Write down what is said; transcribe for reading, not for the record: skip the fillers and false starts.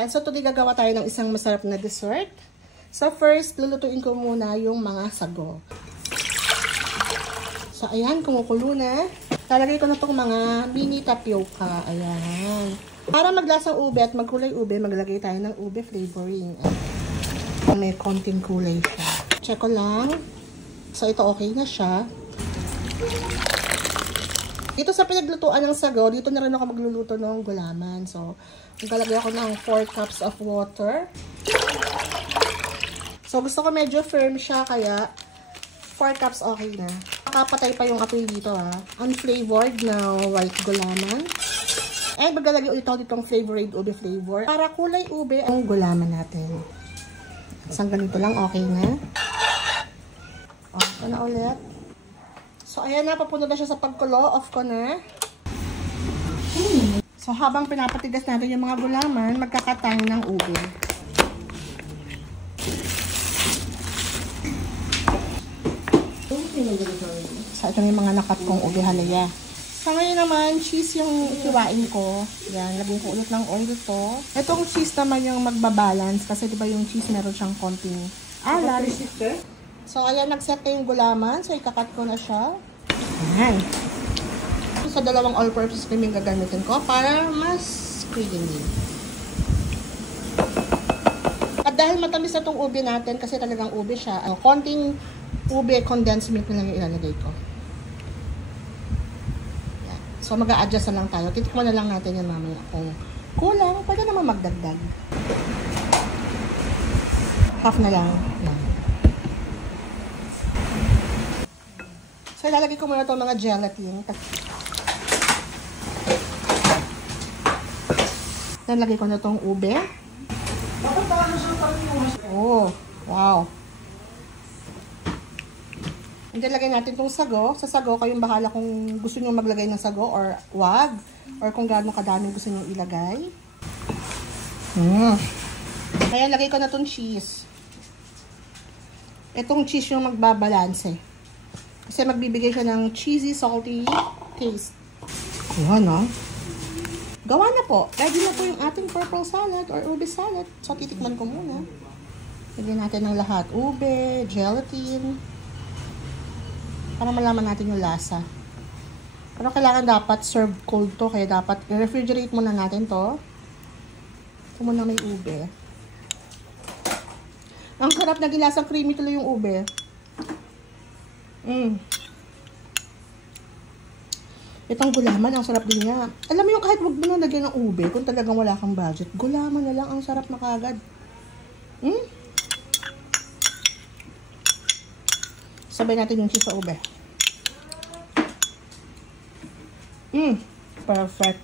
Ayan, so today gagawa tayo ng isang masarap na dessert. So first, lulutuin ko muna yung mga sago. So ayan, kumukulo na. Lalagay ko na itong mga mini tapioca. Ayan. Para maglasang ube at magkulay ube, maglagay tayo ng ube flavoring. May konting kulay siya. Check ko lang. So ito okay na siya. Dito sa pinaglutuan ng sago, dito na rin ako magluluto ng gulaman. So, maglalagay ako ng 4 cups of water. So, gusto ko medyo firm siya, kaya 4 cups okay na. Nakapatay pa yung apoy dito, ha. Unflavored na white gulaman. And maglalagay ulit ako ditong flavored ube flavor. Para kulay ube ang gulaman natin. Isang ganito lang, okay na. O, ito na ulit. So, ayan na, papunod na siya sa pagkulo. Off ko na. So, habang pinapatigas natin yung mga gulaman, magkakatang ng ube. So, ito na yung mga nakat kong ube halaya. So, ngayon naman, cheese yung ikiwain ko. Yan, lagyan ko ulit ng oil to. Itong cheese naman yung magbabalance. Kasi diba yung cheese meron siyang konting alat. So, ayan, nag-set na yung gulaman. So, ikakat ko na siya. Ayan. Sa dalawang all-purpose cream yung gagamitin ko para mas creamy. At dahil matamis na itong ube natin, kasi talagang ube siya, konting ube condensed milk na lang yung ilalagay ko. Ayan. So, mag-a-adjust na lang tayo. Titikman na lang natin yan mamaya. Kung kulang, pwede naman magdagdag. Half na lang. Ayan. So, ilalagay ko muna itong mga gelatin. Then, lagay ko na itong ube. Oh, wow. And then, lagay natin itong sago. Sa sago, kayong bahala kung gusto nyo maglagay ng sago or wag. Or kung gaano kadaming gusto nyo ilagay. Kaya, lagay ko na itong cheese. Itong cheese yung magbabalanse. Kasi magbibigay siya ng cheesy, salty taste. Ayan, no? Gawa na po. Ready na po yung ating purple salad or ube salad. So, titikman ko muna. Lagyan natin ng lahat. Ube, gelatin. Para malaman natin yung lasa. Pero kailangan dapat serve cold to. Kaya dapat i-refrigerate muna natin to. Ito muna may ube. Ang sarap na gilasang creamy tuloy yung ube. Itong gulaman, ang sarap din niya. Alam mo yung kahit wag mo na lagyan ng ube, kung talagang wala kang budget, gulaman na lang, ang sarap na kagad. Sabay natin yung cheese sa ube. Perfect.